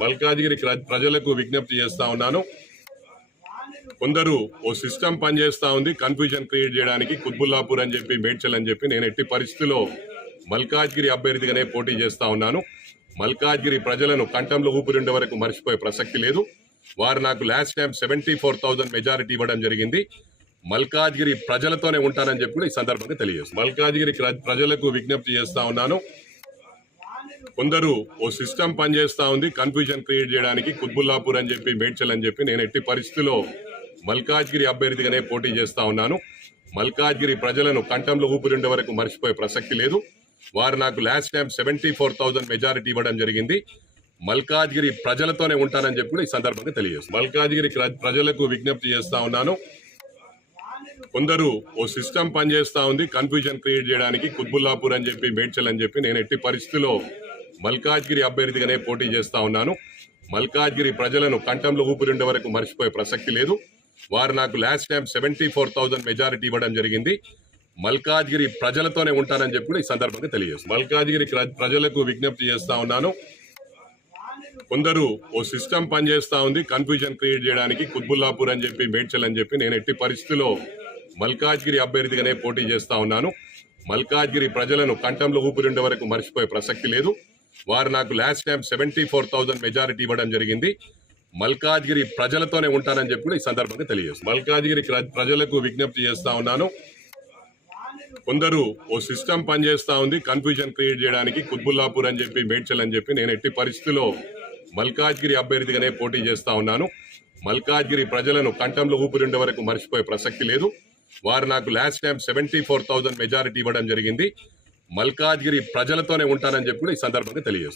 మల్కాజ్గిరి ప్రజలకు విజ్ఞప్తి చేస్తా ఉన్నాను. కొందరు ఓ సిస్టమ్ పనిచేస్తూ ఉంది కన్ఫ్యూజన్ క్రియేట్ చేయడానికి కుత్బుల్లాపూర్ అని చెప్పి మేడ్చల్ అని చెప్పి నేను ఎట్టి పరిస్థితుల్లో మల్కాజ్గిరి అభ్యర్థిగానే పోటీ చేస్తూ ఉన్నాను. మల్కాజ్గిరి ప్రజలను కంఠంలో ఊపిరిండే వరకు మర్చిపోయే ప్రసక్తి లేదు. వారు నాకు last time seventy four thousand majority ఇవ్వడం జరిగింది. మల్కాజ్గిరి ప్రజలతోనే ఉంటానని చెప్పి కూడా ఈ సందర్భంగా తెలియజేస్తాను మల్కాజ్గిరి ప్రజలకు విజ్ఞప్తి చేస్తా ఉన్నాను. కొందరు ఓ సిస్టమ్ పనిచేస్తూ ఉంది కన్ఫ్యూజన్ క్రియేట్ చేయడానికి కుత్బుల్లాపూర్ అని చెప్పి మేడ్చల్ అని చెప్పి నేను ఎట్టి పరిస్థితుల్లో మల్కాజ్గిరి అభ్యర్థిగానే పోటీ చేస్తా ఉన్నాను. మల్కాజ్గిరి ప్రజలను కంఠంలో ఊపిరిండే వరకు మర్చిపోయే ప్రసక్తి లేదు. వారు నాకు last time seventy four thousand majority ఇవ్వడం జరిగింది. మల్కాజ్గిరి ప్రజలతోనే ఉంటానని చెప్పి కూడా ఈ సందర్భంగా తెలియజేస్తాను మల్కాజ్గిరి ప్రజలకు విజ్ఞప్తి చేస్తా ఉన్నాను. కొందరు ఓ సిస్టమ్ పనిచేస్తా ఉంది కన్ఫ్యూజన్ క్రియేట్ చేయడానికి కుత్బుల్లాపూర్ అని చెప్పి మేడ్చల్ అని చెప్పి నేను ఎట్టి పరిస్థితుల్లో మల్కాజ్గిరి అభ్యర్థిగానే పోటీ చేస్తా ఉన్నాను. మల్కాజ్గిరి ప్రజలను కంఠంలో ఊపిరిండే వరకు మర్చిపోయే ప్రసక్తి లేదు. వారు నాకు last time seventy four thousand majority ఇవ్వడం జరిగింది. మల్కాజ్గిరి ప్రజలతోనే ఉంటానని చెప్పి కూడా ఈ సందర్భంగా తెలియజేస్తాను మల్కాజ్గిరి ప్రజలకు విజ్ఞప్తి చేస్తా ఉన్నాను. కొందరు ఓ సిస్టమ్ పనిచేస్తూ ఉంది. కన్ఫ్యూజన్ క్రియేట్ చేయడానికి కుత్బుల్లాపూర్ అని చెప్పి మేడ్చల్ అని చెప్పి నేను ఎట్టి పరిస్థితుల్లో మల్కాజ్గిరి అభ్యర్థిగానే పోటీ చేస్తా ఉన్నాను. మల్కాజ్గిరి ప్రజలను కంఠంలో ఊపిరిండే వరకు మర్చిపోయే ప్రసక్తి లేదు. వారు నాకు last time seventy four thousand majority ఇవ్వడం జరిగింది. మల్కాజ్గిరి ప్రజలతోనే ఉంటానని చెప్పి కూడా ఈ సందర్భంగా తెలియజేస్తాను. మల్కాజ్గిరి ప్ర- ప్రజలకు విజ్ఞప్తి చేస్తా ఉన్నాను. కొందరు ఓ సిస్టమ్ పనిచేస్తా ఉంది కన్ఫ్యూజన్ క్రియేట్ చేయడానికి కుత్బుల్లాపూర్ అని చెప్పి మేడ్చల్ అని చెప్పి నేను ఎట్టి పరిస్థితుల్లో మల్కాజ్గిరి అభ్యర్థిగానే పోటీ చేస్తా ఉన్నాను. మల్కాజ్గిరి ప్రజలను కంఠంలో ఊపిరిండే వరకు మర్చిపోయే ప్రసక్తి లేదు. వారు నాకు last time seventy four thousand majority ఇవ్వడం జరిగింది. మల్కాజ్గిరి ప్రజలతోనే ఉంటానని చెప్పి కూడా ఈ సందర్భంగా తెలియజేస్తాను